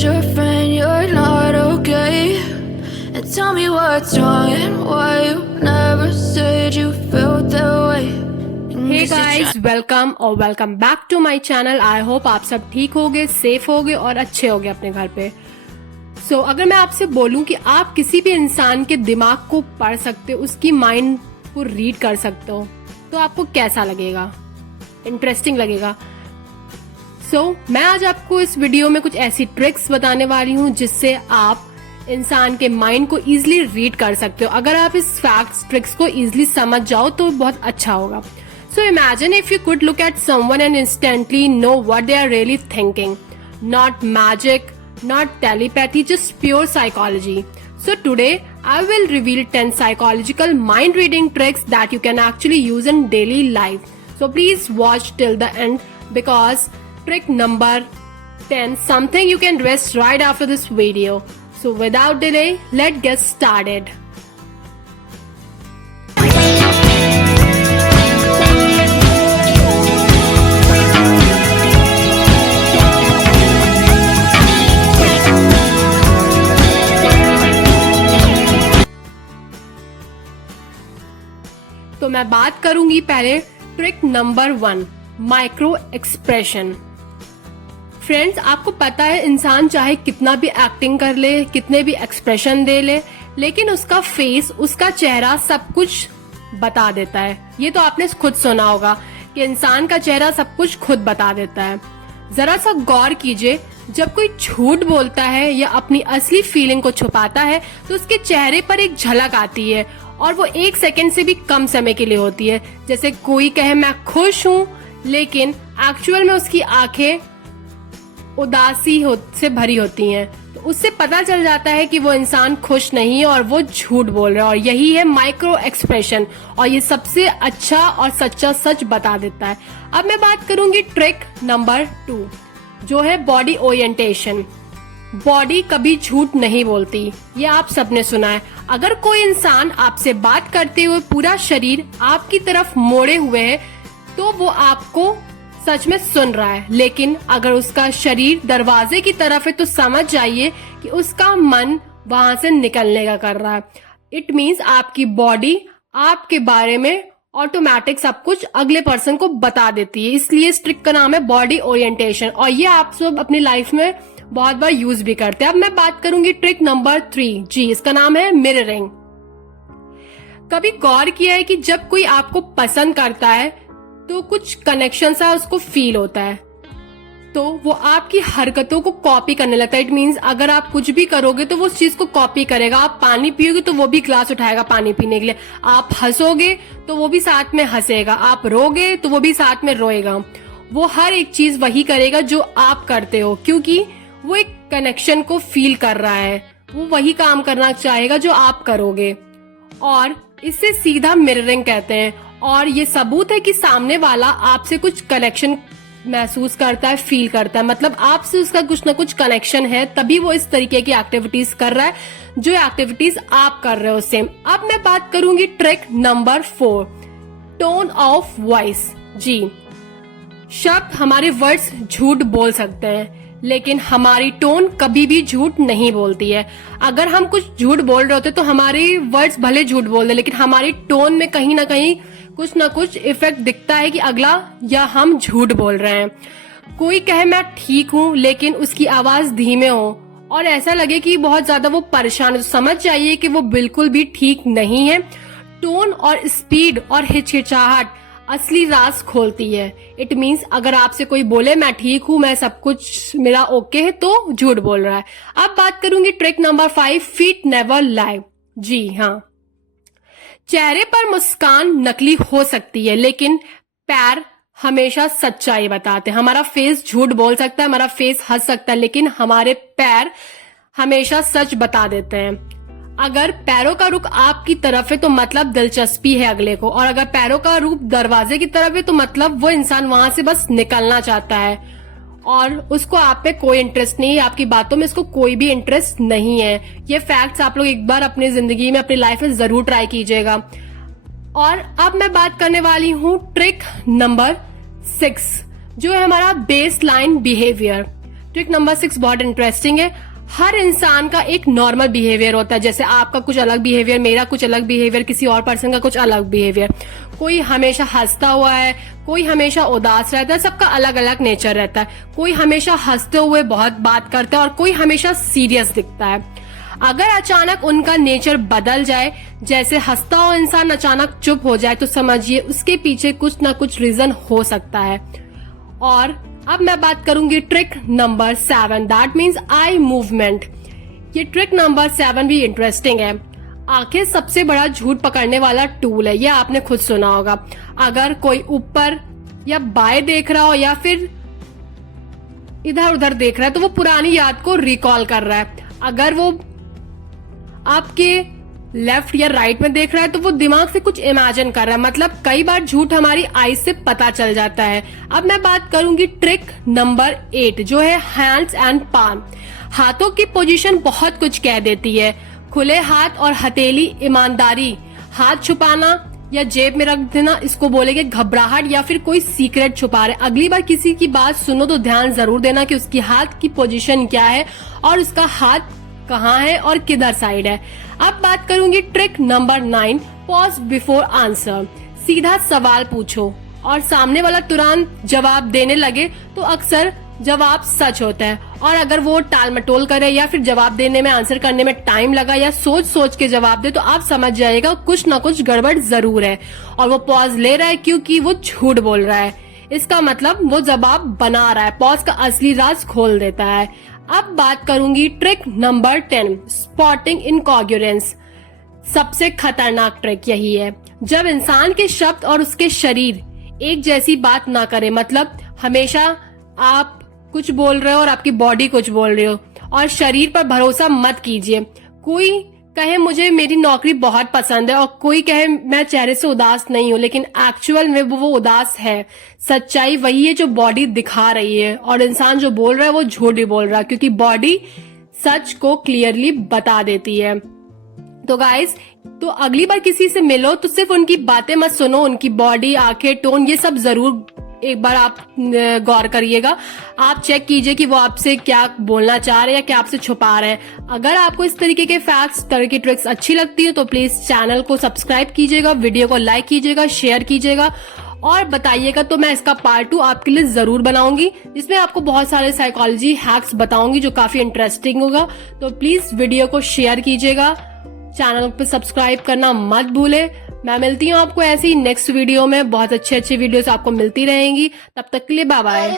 told your friend you're not okay, and tell me what's wrong and why you never said you felt that way. Hey guys, welcome और welcome back to my channel. I hope आप सब ठीक होगे, safe होगे और अच्छे होगे अपने घर पे। अगर मैं आपसे बोलूं कि आप किसी भी इंसान के दिमाग को पढ़ सकते हो, उसकी माइंड को रीड कर सकते हो, तो आपको कैसा लगेगा? इंटरेस्टिंग लगेगा। मैं आज आपको इस वीडियो में कुछ ऐसी ट्रिक्स बताने वाली हूँ जिससे आप इंसान के माइंड को इजीली रीड कर सकते हो। अगर आप इस फैक्ट्स ट्रिक्स को इजीली समझ जाओ तो बहुत अच्छा होगा। Imagine if you could look at someone and instantly know what they are really thinking. Not magic, not telepathy, just pure psychology. Today I will reveal 10 psychological mind reading tricks that you can actually use in daily life. Please watch till the end because trick number 10, something you can rest right after this video. Without delay, let's get started. मैं बात करूंगी पहले trick number 1, micro expression. Friends, आपको पता है इंसान चाहे कितना भी एक्टिंग कर ले, कितने भी एक्सप्रेशन दे ले, लेकिन उसका फेस, उसका चेहरा सब कुछ बता देता है। ये तो आपने खुद सुना होगा कि इंसान का चेहरा सब कुछ खुद बता देता है। जरा सा गौर कीजिए, जब कोई झूठ बोलता है या अपनी असली फीलिंग को छुपाता है तो उसके चेहरे पर एक झलक आती है और वो 1 सेकंड से भी कम समय के लिए होती है। जैसे कोई कहे मैं खुश हूँ, लेकिन एक्चुअल में उसकी आंखें उदासी से भरी होती हैं। तो उससे पता चल जाता है कि वो इंसान खुश नहीं है और वो झूठ बोल रहा है। और यही है माइक्रो एक्सप्रेशन, और ये सबसे अच्छा और सच्चा सच बता देता है। अब मैं बात करूंगी ट्रिक नंबर 2, जो है बॉडी ओरिएंटेशन। बॉडी कभी झूठ नहीं बोलती, ये आप सबने सुना है। अगर कोई इंसान आपसे बात करते हुए पूरा शरीर आपकी तरफ मोड़े हुए है तो वो आपको सच में सुन रहा है, लेकिन अगर उसका शरीर दरवाजे की तरफ है तो समझ जाइए कि उसका मन वहां से निकलने का कर रहा है। इट मीन्स आपकी बॉडी आपके बारे में ऑटोमेटिक सब कुछ अगले पर्सन को बता देती है। इसलिए इस ट्रिक का नाम है बॉडी ओरिएंटेशन, और ये आप सब अपनी लाइफ में बहुत बार यूज भी करते हैं। अब मैं बात करूंगी ट्रिक नंबर 3, जी, इसका नाम है मिररिंग। कभी गौर किया है कि जब कोई आपको पसंद करता है तो कुछ कनेक्शन सा उसको फील होता है, तो वो आपकी हरकतों को कॉपी करने लगता है। इट मीन्स अगर आप कुछ भी करोगे तो वो उस चीज को कॉपी करेगा। आप पानी पियोगे तो वो भी ग्लास उठाएगा पानी पीने के लिए। आप हंसोगे तो वो भी साथ में हंसेगा। आप रोगे तो वो भी साथ में रोएगा। वो हर एक चीज वही करेगा जो आप करते हो, क्योंकि वो एक कनेक्शन को फील कर रहा है। वो वही काम करना चाहेगा जो आप करोगे, और इससे सीधा मिररिंग कहते हैं। और ये सबूत है कि सामने वाला आपसे कुछ कनेक्शन महसूस करता है, फील करता है। मतलब आपसे उसका कुछ ना कुछ कनेक्शन है, तभी वो इस तरीके की एक्टिविटीज कर रहा है जो एक्टिविटीज आप कर रहे हो सेम। अब मैं बात करूंगी trick number 4, tone of voice. जी, शब्द, हमारे वर्ड्स झूठ बोल सकते हैं, लेकिन हमारी टोन कभी भी झूठ नहीं बोलती है। अगर हम कुछ झूठ बोल रहे होते तो हमारे वर्ड्स भले झूठ बोल रहे, लेकिन हमारी टोन में कहीं ना कहीं कुछ ना कुछ इफेक्ट दिखता है कि अगला या हम झूठ बोल रहे हैं। कोई कहे मैं ठीक हूँ, लेकिन उसकी आवाज धीमे हो और ऐसा लगे कि बहुत ज्यादा वो परेशान है, तो समझ जाइए कि वो बिल्कुल भी ठीक नहीं है। टोन और स्पीड और हिचकिचाहट असली राज खोलती है। इट मीन्स अगर आपसे कोई बोले मैं ठीक हूँ, मैं सब कुछ मेरा ओके है, तो झूठ बोल रहा है। अब बात करूंगी trick number 5, feet never lie. जी हाँ, चेहरे पर मुस्कान नकली हो सकती है, लेकिन पैर हमेशा सच्चाई बताते हैं। हमारा फेस झूठ बोल सकता है, हमारा फेस हंस सकता है, लेकिन हमारे पैर हमेशा सच बता देते हैं। अगर पैरों का रुख आपकी तरफ है तो मतलब दिलचस्पी है अगले को, और अगर पैरों का रुख दरवाजे की तरफ है तो मतलब वो इंसान वहां से बस निकलना चाहता है और उसको आप पे कोई इंटरेस्ट नहीं है, आपकी बातों में इसको कोई भी इंटरेस्ट नहीं है। ये फैक्ट्स आप लोग एक बार अपनी जिंदगी में, अपनी लाइफ में जरूर ट्राई कीजिएगा। और अब मैं बात करने वाली हूँ ट्रिक नंबर 6, जो है हमारा base line behaviour. Trick number 6 बहुत इंटरेस्टिंग है। हर इंसान का एक नॉर्मल बिहेवियर होता है, जैसे आपका कुछ अलग बिहेवियर, मेरा कुछ अलग बिहेवियर, किसी और पर्सन का कुछ अलग बिहेवियर। कोई हमेशा हंसता हुआ है, कोई हमेशा उदास रहता है, सबका अलग अलग नेचर रहता है। कोई हमेशा हंसते हुए बहुत बात करता है और कोई हमेशा सीरियस दिखता है। अगर अचानक उनका नेचर बदल जाए, जैसे हंसता हुआ इंसान अचानक चुप हो जाए, तो समझिए उसके पीछे कुछ ना कुछ रीजन हो सकता है। और अब मैं बात करूंगी trick number 7, that means eye movement. ये ट्रिक नंबर 7 भी इंटरेस्टिंग है। आंखें सबसे बड़ा झूठ पकड़ने वाला टूल है, ये आपने खुद सुना होगा। अगर कोई ऊपर या बाएं देख रहा हो या फिर इधर उधर देख रहा है, तो वो पुरानी याद को रिकॉल कर रहा है। अगर वो आपके लेफ्ट या राइट में देख रहा है, तो वो दिमाग से कुछ इमेजिन कर रहा है। मतलब कई बार झूठ हमारी आईज से पता चल जाता है। अब मैं बात करूंगी ट्रिक नंबर 8, जो है हैंड्स एंड पाम। हाथों की पोजीशन बहुत कुछ कह देती है। खुले हाथ और हथेली ईमानदारी, हाथ छुपाना या जेब में रख देना, इसको बोलेंगे घबराहट या फिर कोई सीक्रेट छुपा रहे। अगली बार किसी की बात सुनो तो ध्यान जरूर देना कि उसकी हाथ की पोजीशन क्या है और उसका हाथ कहाँ है और किधर साइड है। अब बात करूंगी trick number 9, pause before answer. सीधा सवाल पूछो और सामने वाला तुरंत जवाब देने लगे तो अक्सर जवाब सच होता है। और अगर वो टाल मटोल करे या फिर जवाब देने में, आंसर करने में टाइम लगा या सोच सोच के जवाब दे, तो आप समझ जाइएगा कुछ ना कुछ गड़बड़ जरूर है। और वो पॉज ले रहा है क्योंकि वो झूठ बोल रहा है, इसका मतलब वो जवाब बना रहा है। पॉज का असली राज खोल देता है। अब बात करूंगी ट्रिक नंबर 10, स्पॉटिंग इनकॉन्ग्रुएंस। सबसे खतरनाक ट्रिक यही है, जब इंसान के शब्द और उसके शरीर एक जैसी बात ना करे। मतलब हमेशा आप कुछ बोल रहे हो और आपकी बॉडी कुछ बोल रही हो, और शरीर पर भरोसा मत कीजिए। कोई कहे मुझे मेरी नौकरी बहुत पसंद है और कोई कहे मैं चेहरे से उदास नहीं हूँ, लेकिन एक्चुअल में वो उदास है। सच्चाई वही है जो बॉडी दिखा रही है, और इंसान जो बोल रहा है वो झूठ ही बोल रहा है, क्योंकि बॉडी सच को क्लियरली बता देती है। तो गाइस, तो अगली बार किसी से मिलो तो सिर्फ उनकी बातें मत सुनो, उनकी बॉडी, आंखें, टोन, ये सब जरूर एक बार आप गौर करिएगा। आप चेक कीजिए कि वो आपसे क्या बोलना चाह रहे हैं या क्या आपसे छुपा रहे हैं। अगर आपको इस तरीके के फैक्ट्स, तरह की ट्रिक्स अच्छी लगती है तो प्लीज चैनल को सब्सक्राइब कीजिएगा, वीडियो को लाइक कीजिएगा, शेयर कीजिएगा और बताइएगा, तो मैं इसका पार्ट 2 आपके लिए जरूर बनाऊंगी, जिसमें आपको बहुत सारे साइकोलॉजी हैक्स बताऊंगी जो काफी इंटरेस्टिंग होगा। तो प्लीज वीडियो को शेयर कीजिएगा, चैनल पे सब्सक्राइब करना मत भूले। मैं मिलती हूँ आपको ऐसे ही नेक्स्ट वीडियो में, बहुत अच्छे वीडियोस आपको मिलती रहेंगी। तब तक के लिए बाय बाय।